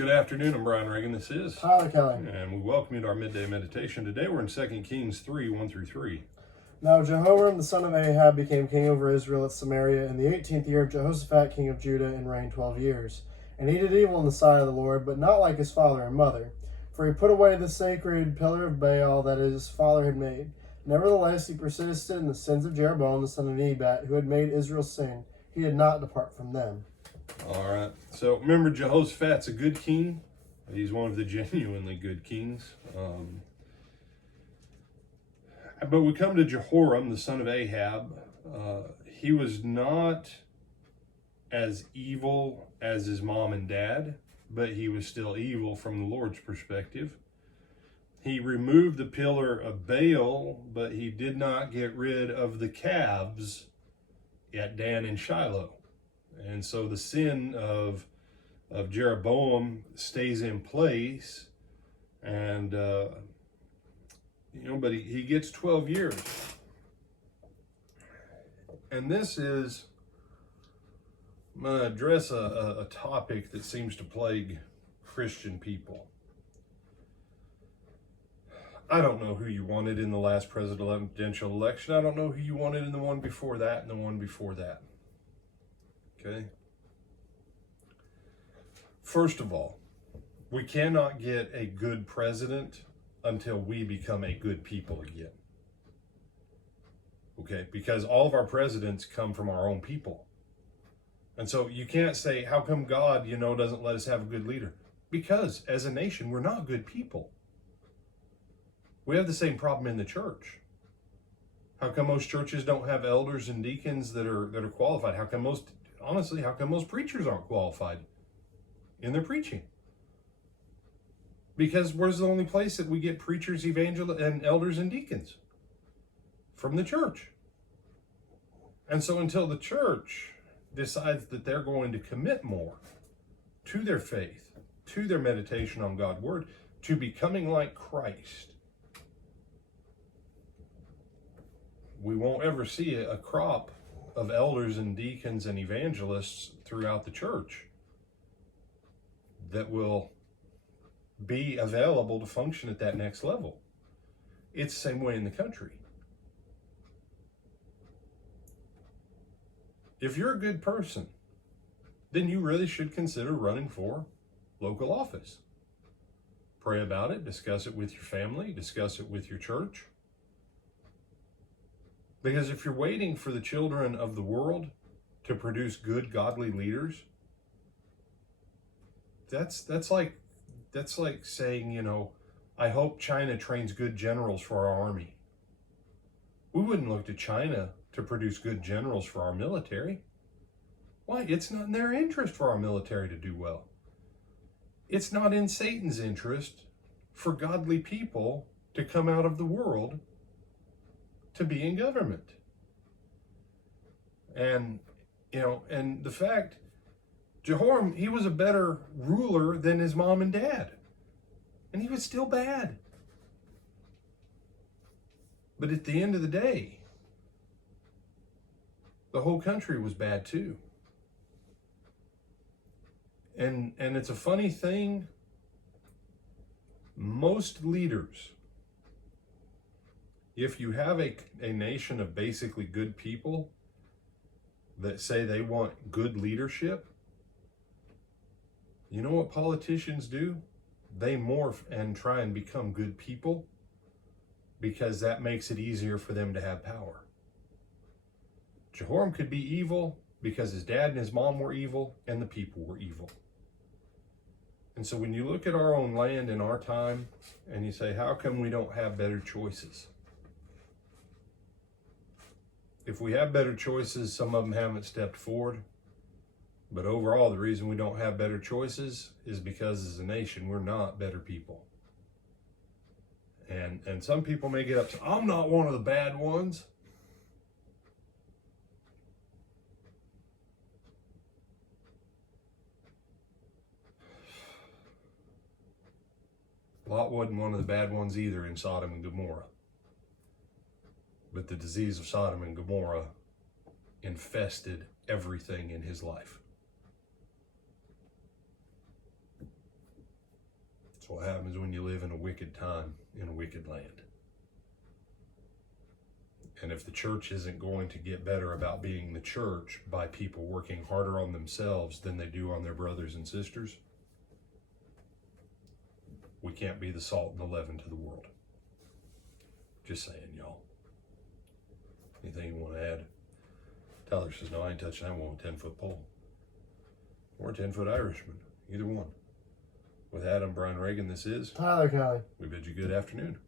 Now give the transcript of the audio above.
Good afternoon, I'm Brian Reagan. This is Tyler Kelly. And we welcome you to our midday meditation. Today we're in 2 Kings 3, 1 through 3. Now Jehoram the son of Ahab became king over Israel at Samaria in the 18th year of Jehoshaphat king of Judah, and reigned 12 years. And he did evil in the sight of the Lord, but not like his father and mother. For he put away the sacred pillar of Baal that his father had made. Nevertheless, he persisted in the sins of Jeroboam the son of Nebat, who had made Israel sin. He did not depart from them. All right. So remember, Jehoshaphat's a good king. He's one of the genuinely good kings. But we come to Jehoram, the son of Ahab. He was not as evil as his mom and dad, but he was still evil from the Lord's perspective. He removed the pillar of Baal, but he did not get rid of the calves at Dan and Shiloh. And so the sin of Jeroboam stays in place, and but he gets 12 years. And this is, I'm going to address a topic that seems to plague Christian people. I don't know who you wanted in the last presidential election. I don't know who you wanted in the one before that and the one before that. Okay? First of all, we cannot get a good president until we become a good people again. Okay? Because all of our presidents come from our own people. And so you can't say, how come God, doesn't let us have a good leader? Because as a nation, we're not good people. We have the same problem in the church. How come most churches don't have elders and deacons that are qualified? How come most preachers aren't qualified in their preaching? Because where's the only place that we get preachers, evangelists, and elders and deacons? From the church. And so until the church decides that they're going to commit more to their faith, to their meditation on God's word, to becoming like Christ, we won't ever see a crop of elders and deacons and evangelists throughout the church that will be available to function at that next level. It's the same way in the country. If you're a good person, then you really should consider running for local office. Pray about it, discuss it with your family, discuss it with your church. Because if you're waiting for the children of the world to produce good, godly leaders, that's like saying, I hope China trains good generals for our army. We wouldn't look to China to produce good generals for our military. Why? It's not in their interest for our military to do well. It's not in Satan's interest for godly people to come out of the world to be in government. And the fact, Jehoram, he was a better ruler than his mom and dad. And he was still bad. But at the end of the day, the whole country was bad too. And it's a funny thing, most leaders, if you have a nation of basically good people that say they want good leadership, you know what politicians do? They morph and try and become good people because that makes it easier for them to have power. Jehoram could be evil because his dad and his mom were evil and the people were evil. And so when you look at our own land in our time and you say, how come we don't have better choices? If we have better choices, some of them haven't stepped forward. But overall, the reason we don't have better choices is because as a nation, we're not better people. And some people may get upset, I'm not one of the bad ones. Lot wasn't one of the bad ones either in Sodom and Gomorrah. But the disease of Sodom and Gomorrah infested everything in his life. what happens when you live in a wicked time in a wicked land. And if the church isn't going to get better about being the church by people working harder on themselves than they do on their brothers and sisters, we can't be the salt and the leaven to the world. Just saying, y'all. Anything you want to add? Tyler says, no, I ain't touching that one with a 10-foot pole. Or a 10-foot Irishman. Either one. With Adam, Brian Reagan, this is Tyler Kelly. We bid you good afternoon.